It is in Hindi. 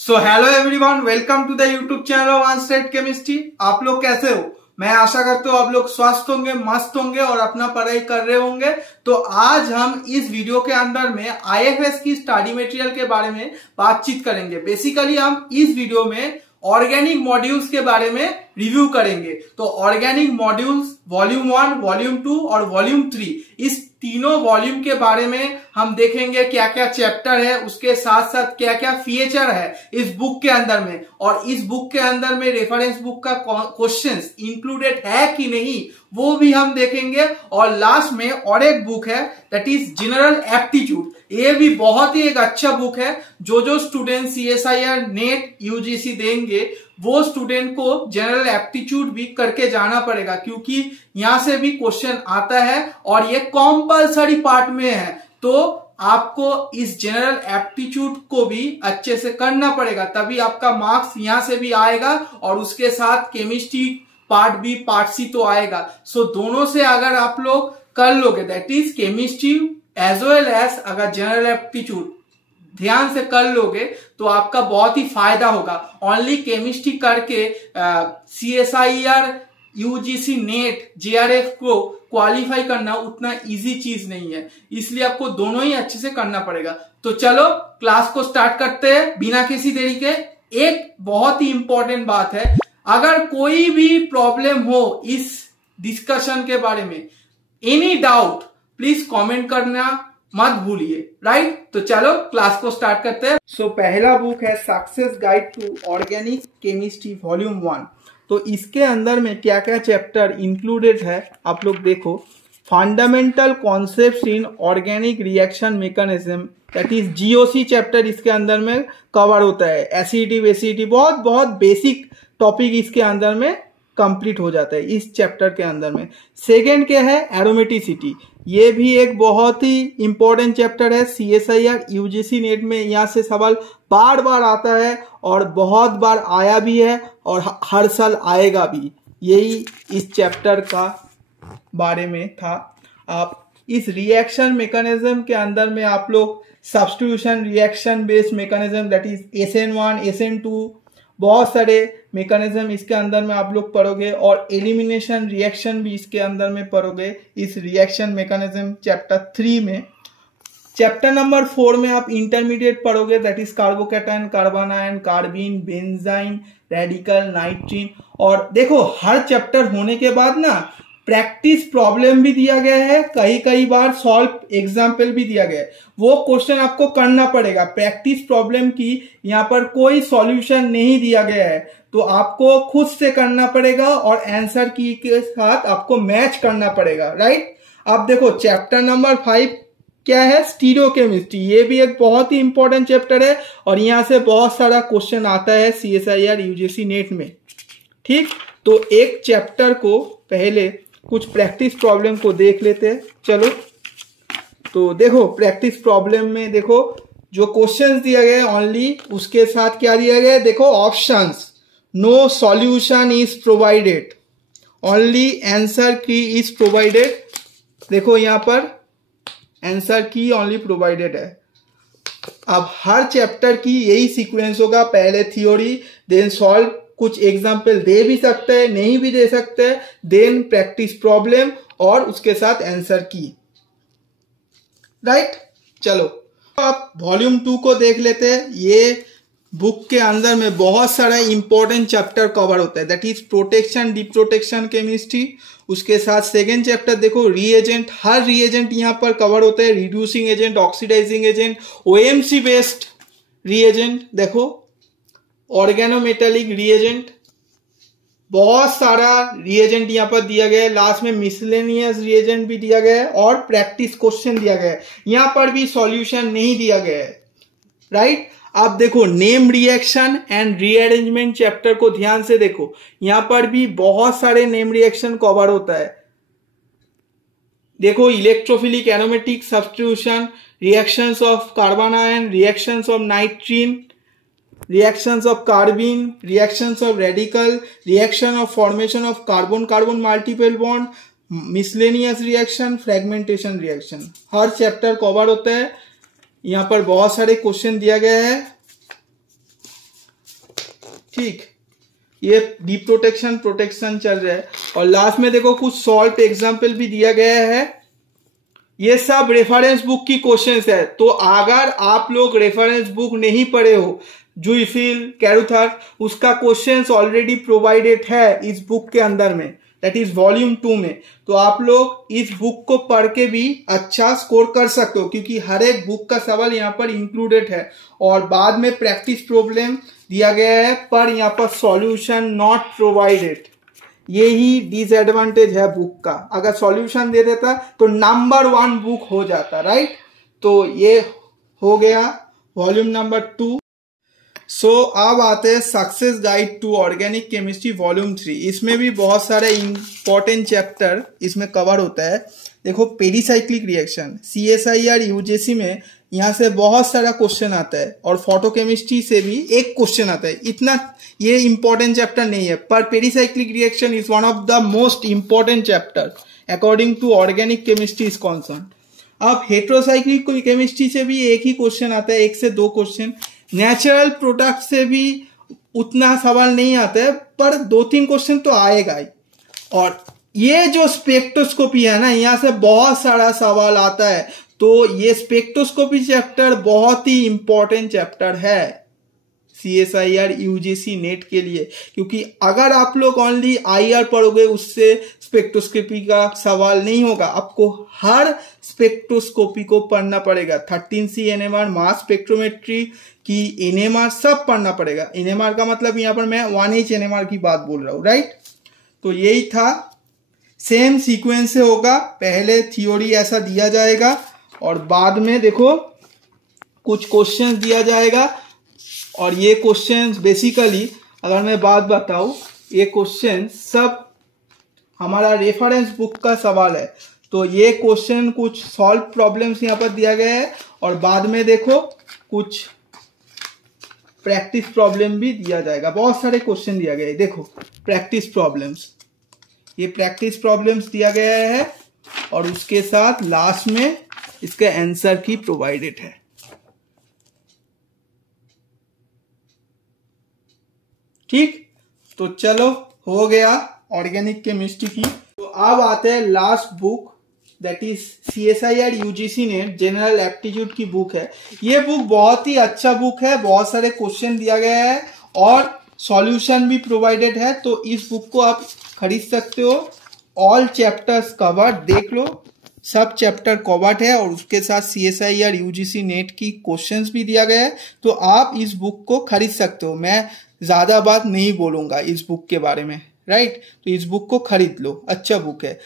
So hello everyone, welcome to the YouTube channel of one state chemistry. आप लोग कैसे हो? मैं आशा करता हूँ आप लोग स्वस्थ होंगे, मस्त होंगे और अपना पढ़ाई कर रहे होंगे। तो आज हम इस वीडियो के अंदर में आईएफएस की स्टडी मटेरियल के बारे में बातचीत करेंगे। बेसिकली हम इस वीडियो में ऑर्गेनिक मॉड्यूल्स के बारे में रिव्यू करेंगे। तो ऑर्गेनिक मॉड्यूल्स वॉल्यूम 1, वॉल्यूम 2 और वॉल्यूम 3, इस तीनों वॉल्यूम के बारे में हम देखेंगे क्या क्या चैप्टर है, उसके साथ साथ क्या क्या फीचर है इस बुक के अंदर में, और इस बुक के अंदर में रेफरेंस बुक का क्वेश्चंस इंक्लूडेड है कि नहीं वो भी हम देखेंगे। और लास्ट में और एक बुक है दैट इज जनरल एप्टीट्यूड। ये भी बहुत ही एक अच्छा बुक है। जो स्टूडेंट सीएसआईआर नेट यूजीसी देंगे वो स्टूडेंट को जनरल एप्टीट्यूड भी करके जाना पड़ेगा, क्योंकि यहां से भी क्वेश्चन आता है और ये कंपलसरी पार्ट में है। तो आपको इस जनरल एप्टीट्यूड को भी अच्छे से करना पड़ेगा, तभी आपका मार्क्स यहां से भी आएगा और उसके साथ chemistry part B part C तो आएगा। सो दोनों से अगर आप लोग कर लोगे that is chemistry as well as अगर जनरल एप्टीट्यूड ध्यान से कर लोगे तो आपका बहुत ही फायदा होगा। ओनली केमिस्ट्री करके सीएसआईआर यूजीसी नेट जेआरएफ को क्वालिफाई करना उतना इजी चीज नहीं है, इसलिए आपको दोनों ही अच्छे से करना पड़ेगा। तो चलो क्लास को स्टार्ट करते हैं बिना किसी देरी के। एक बहुत ही इंपॉर्टेंट बात है, अगर कोई भी प्रॉब्लम हो इस डिस्कशन के बारे में, एनी डाउट प्लीज कमेंट करना मत भूलिए, राइट। तो चलो क्लास को स्टार्ट करते हैं। सो पहला बुक है success guide to organic chemistry volume 1। तो इसके अंदर में क्या क्या चैप्टर इंक्लूडेड है आप लोग देखो। Fundamental concepts in organic reaction mechanism that is GOC chapter इसके अंदर में कवर होता है। एसिडिटी वेसिडिटी बहुत बेसिक टॉपिक इसके अंदर में कंप्लीट हो जाता है इस चैप्टर के अंदर में। सेकेंड क्या है, एरोमेटिसिटी। ये भी एक बहुत ही इंपॉर्टेंट चैप्टर है। सीएसआईआर यूजीसी नेट में यहाँ से सवाल बार बार आता है और बहुत बार आया भी है और हर साल आएगा भी। यही इस चैप्टर का बारे में था। आप इस रिएक्शन मैकेनिज्म के अंदर में आप लोग substitution reaction based mechanism that is SN1 SN2 बहुत सारे मैकेनिज्म इसके अंदर में आप लोग पढ़ोगे, और एलिमिनेशन रिएक्शन भी इसके अंदर में पढ़ोगे इस रिएक्शन मैकेनिज्म चैप्टर 3 में। चैप्टर नंबर 4 में आप इंटरमीडिएट पढ़ोगे that is carbocation, carbon ion, carbene, benzene, radical, नाइट्रीन। और देखो हर चैप्टर होने के बाद ना प्रैक्टिस प्रॉब्लम भी दिया गया है, कई बार सॉल्व एग्जाम्पल भी दिया गया है। वो क्वेश्चन आपको करना पड़ेगा। प्रैक्टिस प्रॉब्लम की यहाँ पर कोई सॉल्यूशन नहीं दिया गया है, तो आपको खुद से करना पड़ेगा और आंसर की के साथ आपको मैच करना पड़ेगा, राइट। अब देखो चैप्टर नंबर 5 क्या है, स्टीरियोकेमिस्ट्री। ये भी एक बहुत ही इंपॉर्टेंट चैप्टर है और यहाँ से बहुत सारा क्वेश्चन आता है सीएसआईआर यूजीसी नेट में, ठीक। तो एक चैप्टर को पहले कुछ प्रैक्टिस प्रॉब्लम को देख लेते हैं। चलो तो देखो प्रैक्टिस प्रॉब्लम में देखो जो क्वेश्चंस दिया गया है ओनली उसके साथ क्या दिया गया है, देखो options. No solution is provided, only answer key is provided. देखो यहाँ पर आंसर की ओनली प्रोवाइडेड है। अब हर चैप्टर की यही सीक्वेंस होगा, पहले थ्योरी देन सॉल्व, कुछ एग्जाम्पल दे भी सकते हैं नहीं भी दे सकते हैं, देन प्रैक्टिस प्रॉब्लम और उसके साथ आंसर की, राइट। चलो आप वॉल्यूम 2 को देख लेते हैं। ये बुक के अंदर में बहुत सारा इंपॉर्टेंट चैप्टर कवर होता है that is protection deprotection chemistry. उसके साथ सेकेंड चैप्टर देखो रिएजेंट, हर रिएजेंट यहाँ पर कवर होता है। Reducing agent, oxidizing agent, OMC based reagent, देखो ऑर्गेनोमेटेलिक रिएजेंट, बहुत सारा रिएजेंट यहाँ पर दिया गया है। लास्ट में मिसलेनियस रिएजेंट भी दिया गया है और प्रैक्टिस क्वेश्चन दिया गया है। यहाँ पर भी सॉल्यूशन नहीं दिया गया है, राइट। अब देखो name reaction and rearrangement chapter को ध्यान से देखो, यहाँ पर भी बहुत सारे नेम रिएक्शन कवर होता है। देखो electrophilic aromatic substitution, reactions of carbon ion, reactions of नाइट्रीन, reactions of carbene, reactions of radical, reaction of formation of carbon-carbon multiple bond, miscellaneous reaction, fragmentation reaction। Her chapter cover होता है। यहाँ पर बहुत सारे क्वेश्चन दिया गया है। ठीक, ये डीप प्रोटेक्शन चल रहा है। और लास्ट में देखो कुछ सॉल्व एग्जाम्पल भी दिया गया है। ये सब रेफरेंस बुक की क्वेश्चंस है, तो अगर आप लोग रेफरेंस बुक नहीं पढ़े हो, जूफिल कैरुथर, उसका क्वेश्चंस ऑलरेडी प्रोवाइडेड है इस बुक के अंदर में, दैट इज वॉल्यूम 2 में। तो आप लोग इस बुक को पढ़ के भी अच्छा स्कोर कर सकते हो, क्योंकि हर एक बुक का सवाल यहाँ पर इंक्लूडेड है। और बाद में प्रैक्टिस प्रॉब्लम दिया गया है, पर यहाँ पर सॉल्यूशन नॉट प्रोवाइडेड। यही डिसएडवांटेज है बुक का। अगर सॉल्यूशन दे देता तो नंबर 1 बुक हो जाता, राइट। तो ये हो गया वॉल्यूम नंबर 2। सो अब आते हैं success guide to organic chemistry volume 3। इसमें भी बहुत सारे इंपॉर्टेंट चैप्टर इसमें कवर होता है। देखो पेरिसाइक्लिक रिएक्शन, CSIR UGC में यहाँ से बहुत सारा क्वेश्चन आता है, और फोटोकेमिस्ट्री से भी एक क्वेश्चन आता है। इतना ये इंपॉर्टेंट चैप्टर नहीं है, पर pericyclic reaction is one of the most important chapter according to organic chemistry is concern. अब हेट्रोसाइक्लिक केमिस्ट्री से भी एक ही क्वेश्चन आता है, 1 से 2 क्वेश्चन। नेचुरल प्रोडक्ट से भी उतना सवाल नहीं आता है, पर 2-3 क्वेश्चन तो आएगा ही। और ये जो स्पेक्ट्रोस्कोपी है ना, यहाँ से बहुत सारा सवाल आता है। तो ये स्पेक्ट्रोस्कोपी चैप्टर बहुत ही इंपॉर्टेंट चैप्टर है CSIR UGC नेट के लिए, क्योंकि अगर आप लोग ओनली IR पढ़ोगे उससे स्पेक्ट्रोस्कोपी का सवाल नहीं होगा। आपको हर स्पेक्ट्रोस्कोपी को पढ़ना पड़ेगा। 13C NMR, मास स्पेक्ट्रोमेट्री की NMR सब पढ़ना पड़ेगा। NMR का मतलब यहाँ पर मैं 1H NMR की बात बोल रहा हूँ, राइट। तो यही था, सेम सीक्वेंस से होगा। पहले थ्योरी ऐसा दिया जाएगा और बाद में देखो कुछ क्वेश्चन दिया जाएगा। और ये क्वेश्चंस बेसिकली अगर मैं बात बताऊं, ये क्वेश्चन सब हमारा रेफरेंस बुक का सवाल है। तो ये क्वेश्चन कुछ सॉल्व प्रॉब्लम्स यहाँ पर दिया गया है, और बाद में देखो कुछ प्रैक्टिस प्रॉब्लम भी दिया जाएगा। बहुत सारे क्वेश्चन दिया गया है। देखो प्रैक्टिस प्रॉब्लम्स, ये प्रैक्टिस प्रॉब्लम्स दिया गया है, और उसके साथ लास्ट में इसका आंसर की प्रोवाइडेड है। ठीक, तो चलो हो गया ऑर्गेनिक केमिस्ट्री की। तो अब आते हैं last book, that is CSIR UGC net general aptitude की बुक है। ये बुक बहुत ही अच्छा बुक है, बहुत सारे क्वेश्चन दिया गया है और सॉल्यूशन भी प्रोवाइडेड है। तो इस बुक को आप खरीद सकते हो। ऑल चैप्टर्स कवर्ड, देख लो सब चैप्टर कवर्ड है, और उसके साथ CSIR UGC नेट की क्वेश्चंस भी दिया गया है। तो आप इस बुक को खरीद सकते हो। मैं ज्यादा बात नहीं बोलूंगा इस बुक के बारे में, राइट। तो इस बुक को खरीद लो, अच्छा बुक है।